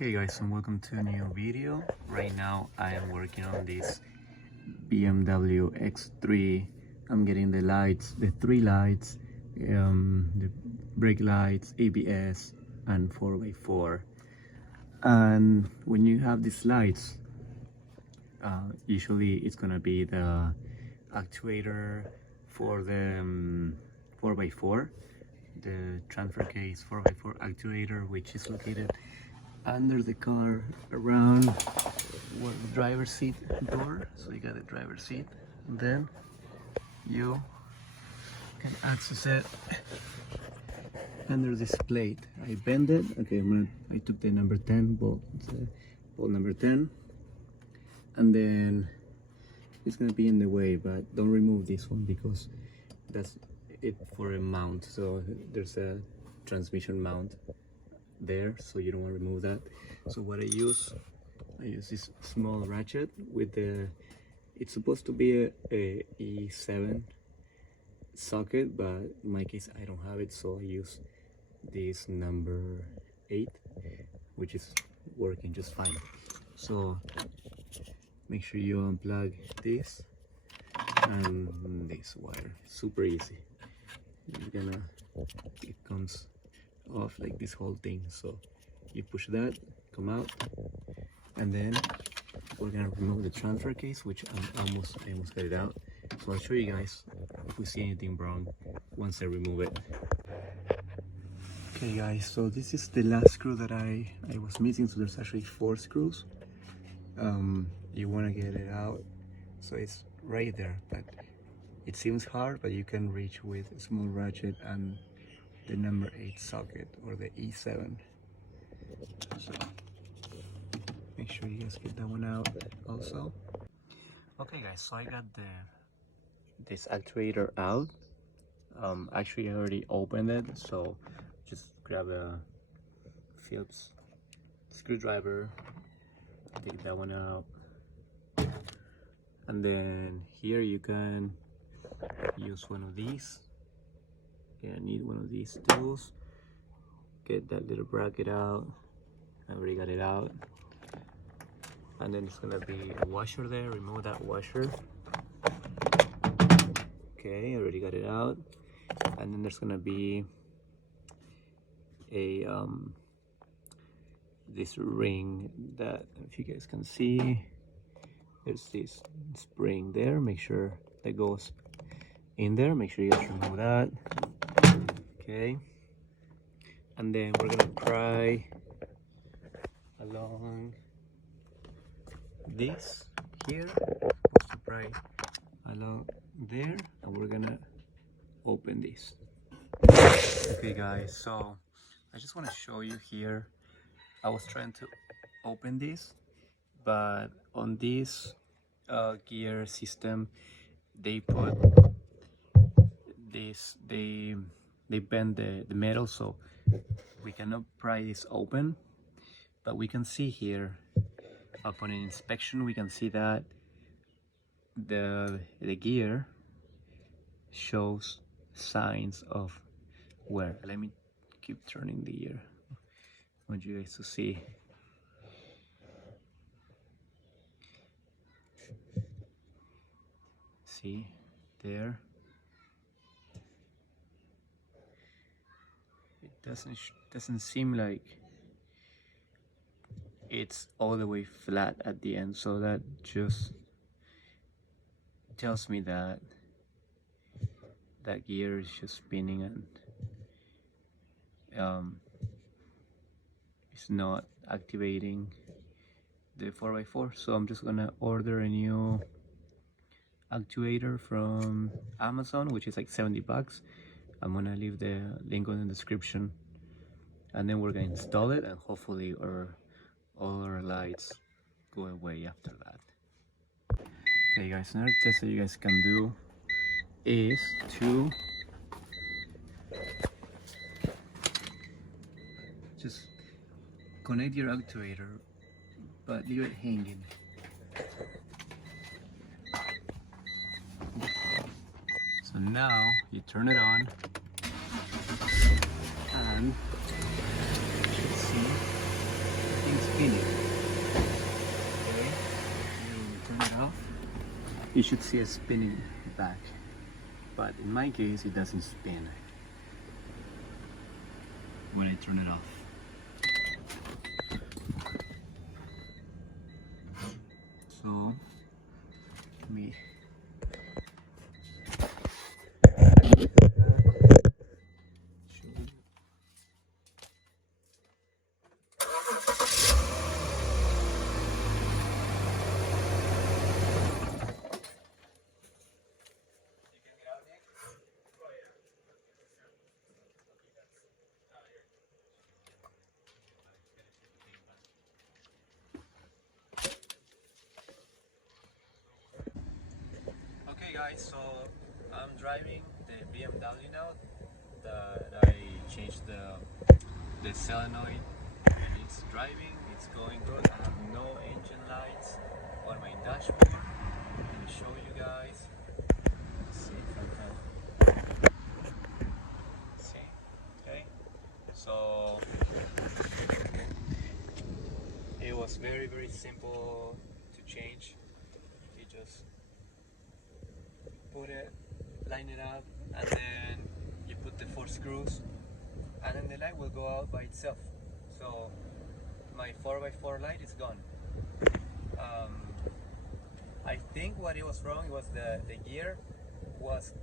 Okay guys, and welcome to a new video. Right now I am working on this BMW X3. I'm getting the lights, the three lights, the brake lights, ABS and 4x4. And when you have these lights, usually it's gonna be the actuator for the 4x4, the transfer case 4x4 actuator, which is located under the car around the driver's seat door. So you got the driver's seat, and then you can access it under this plate. I bend it. Okay, I took the number 10 bolt, bolt number 10, and then it's gonna be in the way, but don't remove this one because that's it for a mount. So there's a transmission mount there, so you don't want to remove that. So what I use this small ratchet with the, it's supposed to be a E7 socket, but in my case I don't have it, so I use this number 8, which is working just fine. So make sure you unplug this and this wire. Super easy. It comes off like this whole thing, so you push that, come out, and then we're gonna remove the transfer case, which I almost got it out. So I'll show you guys if we see anything wrong once I remove it. Okay guys, so this is the last screw that I was missing. So there's actually 4 screws. You want to get it out, so it's right there, but it seems hard, but you can reach with a small ratchet and the number 8 socket, or the E7. So make sure you guys get that one out also. Okay guys, so I got this actuator out. Actually I already opened it, so just grab a Phillips screwdriver, take that one out, and then here you can use one of these. Okay, I need one of these tools. Get that little bracket out. I already got it out. And then it's gonna be a washer there. Remove that washer. Okay, I already got it out. And then there's gonna be a this ring that, if you guys can see, there's this spring there. Make sure that goes in there. Make sure you guys remove that. Okay, and then we're gonna pry along this here. Supposed to pry along there, and we're gonna open this. Okay guys, so I just want to show you here. I was trying to open this, but on this gear system they put this, they bend the metal, so we cannot pry this open. But we can see here, upon an inspection, we can see that the gear shows signs of wear. Let me keep turning the gear. I want you guys to see. See there, doesn't seem like it's all the way flat at the end, so that just tells me that that gear is just spinning and it's not activating the 4x4. So I'm just gonna order a new actuator from Amazon, which is like 70 bucks. I'm gonna leave the link on the description, and then we're gonna install it, and hopefully all our lights go away after that. Okay guys, another test that you guys can do is to just connect your actuator, but leave it hanging. So now you turn it on, and you should see things you should see a spinning back, but in my case it doesn't spin when I turn it off. So let me Okay guys, so I'm driving the BMW now that I changed the solenoid, and it's driving, it's going good. I have no engine lights on my dashboard. Let me show you guys. Let's see if I can see. Okay, so it was very simple to change. You just put it, line it up, and then you put the 4 screws, and then the light will go out by itself. So my 4x4 light is gone. I think what it was wrong was the gear was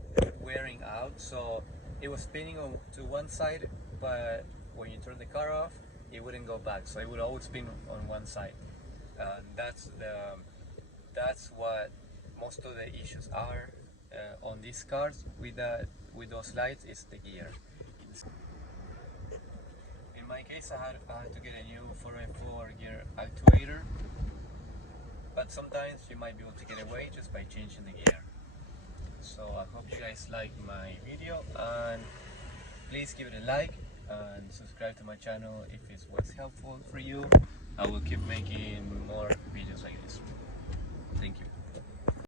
wearing out, so it was spinning to one side, but when you turn the car off it wouldn't go back, so it would always spin on one side. That's what most of the issues are on these cars with those lights. Is the gear. In my case, I had to get a new 4x4 gear actuator, but sometimes you might be able to get away just by changing the gear. So I hope you guys like my video, and please give it a like and subscribe to my channel if it was helpful for you. I will keep making more videos like this. Thank you.